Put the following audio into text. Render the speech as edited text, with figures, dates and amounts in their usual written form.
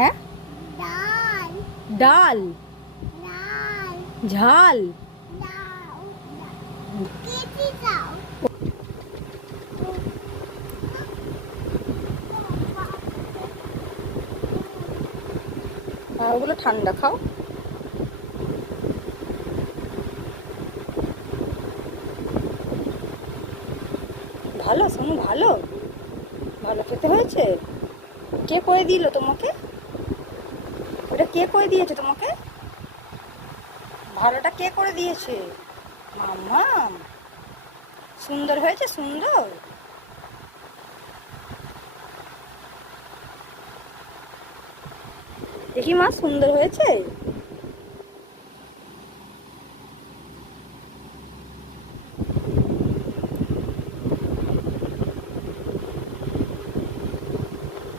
হ্যাঁ, ডাল ডাল, ডাল ঝাল, দাও কেটে দাও আর ওগুলো ঠান্ডা খাও। ভালো শোনো, ভালো ভালো খেতে হয়েছে। কে করে দিল তোমাকে? ওটা কে করে দিয়েছে তোমাকে? ভালোটা কে করে দিয়েছে? মাম্মা। সুন্দর হয়েছে, সুন্দর। দেখি মা, সুন্দর হয়েছে।